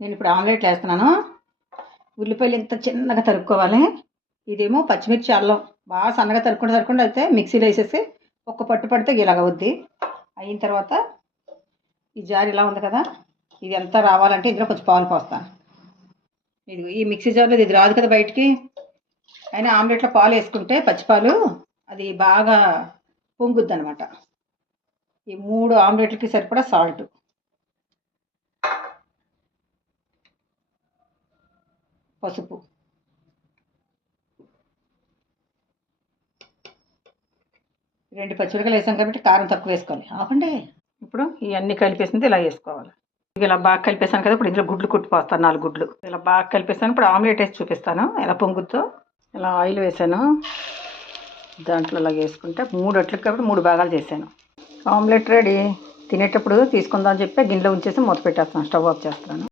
నేను ఇప్పుడు ఆమ్లెట్ వేస్తున్నాను. ఉల్లిపాయలు ఇంత చిన్నగా తరుక్కోవాలి. ఇదేమో పచ్చిమిర్చి అల్లం బాగా సన్నగా తరుక్కుండా అయితే మిక్సీలో వేసేసి ఒక్క పట్టు పడితే ఇలాగ అవుద్ది. అయిన తర్వాత ఈ జార్ ఇలా ఉంది కదా, ఇది ఎంత రావాలంటే ఇందులో కొంచెం పాలు పోస్తాను. ఇది ఈ మిక్సీ జార్లో ఇది రాదు కదా బయటికి. అయినా ఆమ్లెట్లో పాలు వేసుకుంటే పచ్చిపాలు అది బాగా పొంగుద్ది అనమాట. ఈ 3 ఆమ్లెట్లకి సరిపడా సాల్ట్, పసుపు, రెండు పచ్చిమిరపకాయలు వేసాం కాబట్టి కారం తక్కువ వేసుకోవాలి. ఆపండి. ఇప్పుడు ఇవన్నీ కలిపేసింది ఇలా వేసుకోవాలి. ఇలా బాగా కలిపేసాను కదా, ఇప్పుడు ఇందులో గుడ్లు కుట్టిపోస్తాను. 4 గుడ్లు ఇలా బాగా కలిపేసాను. ఇప్పుడు ఆమ్లెట్ వేసి చూపిస్తాను ఎలా పొంగుద్దో. ఇలా ఆయిల్ వేసాను, దాంట్లో ఇలా వేసుకుంటే 3 అట్లకి కాబట్టి 3 భాగాలు చేశాను. Omelette ready. తినేటప్పుడు తీసుకుందాం అని చెప్పి గిన్నెలో ఉంచేసి మూత పెట్టేస్తాను. స్టవ్ ఆఫ్ చేస్తాను.